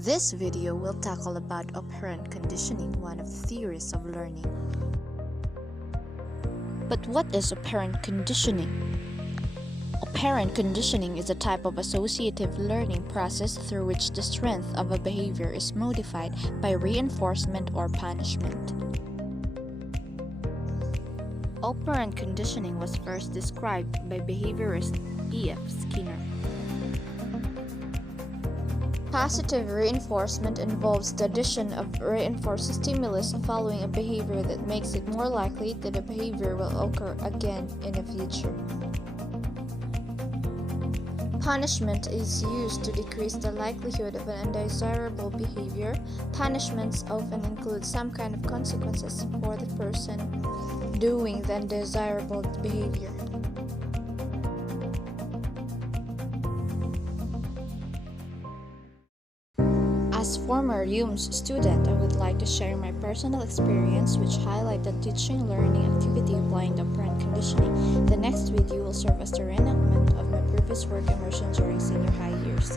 This video will tackle about operant conditioning, one of the theories of learning. But what is operant conditioning? Operant conditioning is a type of associative learning process through which the strength of a behavior is modified by reinforcement or punishment. Operant conditioning was first described by behaviorist E.F. Skinner. Positive reinforcement involves the addition of reinforced stimulus following a behavior that makes it more likely that a behavior will occur again in the future. Punishment is used to decrease the likelihood of an undesirable behavior. Punishments often include some kind of consequences for the person doing the undesirable behavior. As former UMS student, I would like to share my personal experience which highlight the teaching learning activity applying the operant conditioning. The next video will serve as the reenactment of my previous work immersion during senior high years.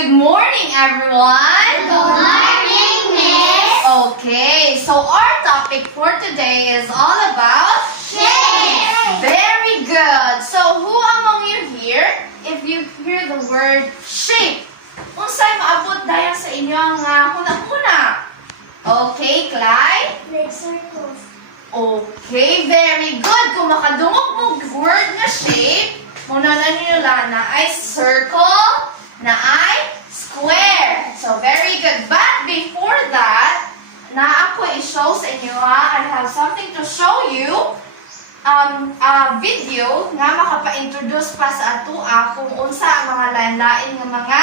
Good morning, everyone! Good morning, Miss! Okay, so our topic for today is all about Shape! Very good! So, who among you here, if you hear the word shape, unsay maabot dayon sa inyo ang kuna-kuna? Okay, Clyde? Like circles. Okay, very good. Kung makadungog mo word na shape, muna na ninyo na ay circle, na ay square. So, very good. But before that, na ako i-show sa inyo I have something to show you. A video nga makapa-introduce pa sa atua kung unsa ang mga lain-lain nga mga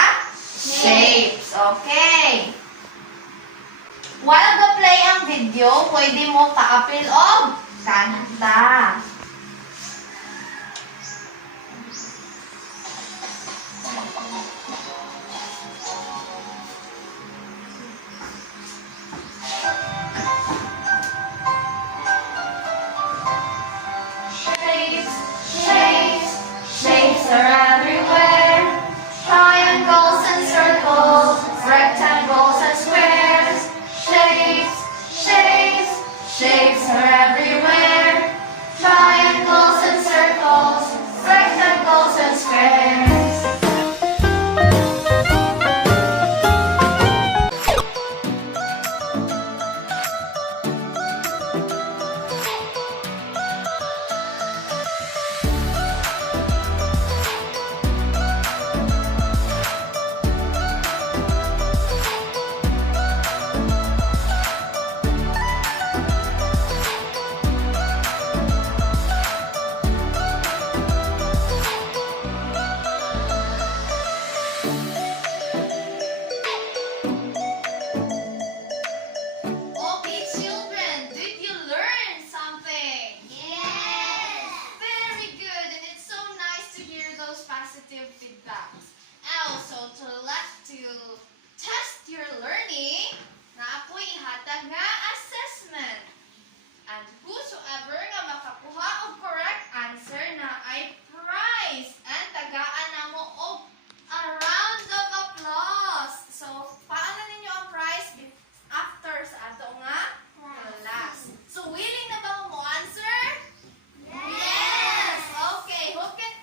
shapes. Okay. While ga-play ang video, pwede mo kaapil og kanta. Shapes are everywhere. Triangles and circles, rectangles and squares. Shapes are everywhere. Triangles and circles, rectangles and squares. Okay, children, did you learn something? Yes! Very good, and it's so nice to hear those positive feedbacks. Also, to test your learning, na ako'y ihatag nga assessment. And whosoever nga makakuha og correct answer na ay prize. And tagaan na mo og a round of applause. So, paano ninyo ang prize after sa ato nga class? So, willing na ba mo answer? Yes! Okay, who can...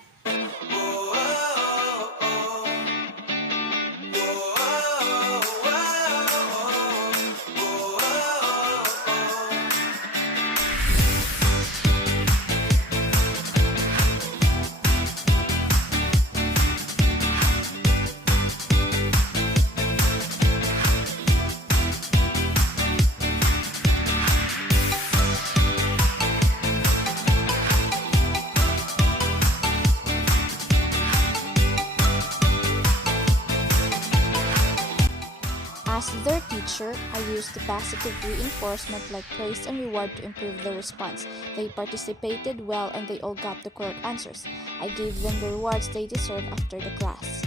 As their teacher, I used the positive reinforcement like praise and reward to improve the response. They participated well and they all got the correct answers. I gave them the rewards they deserve after the class.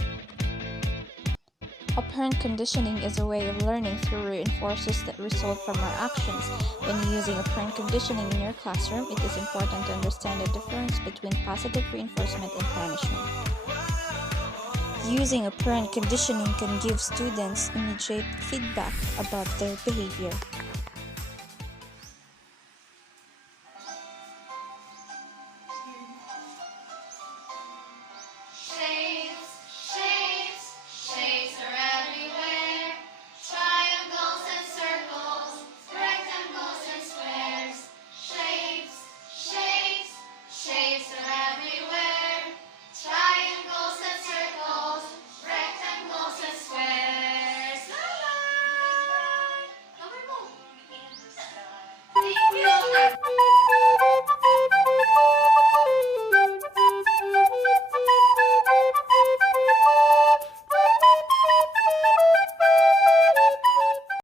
Operant conditioning is a way of learning through reinforcers that result from our actions. When using operant conditioning in your classroom, it is important to understand the difference between positive reinforcement and punishment. Using operant conditioning can give students immediate feedback about their behavior.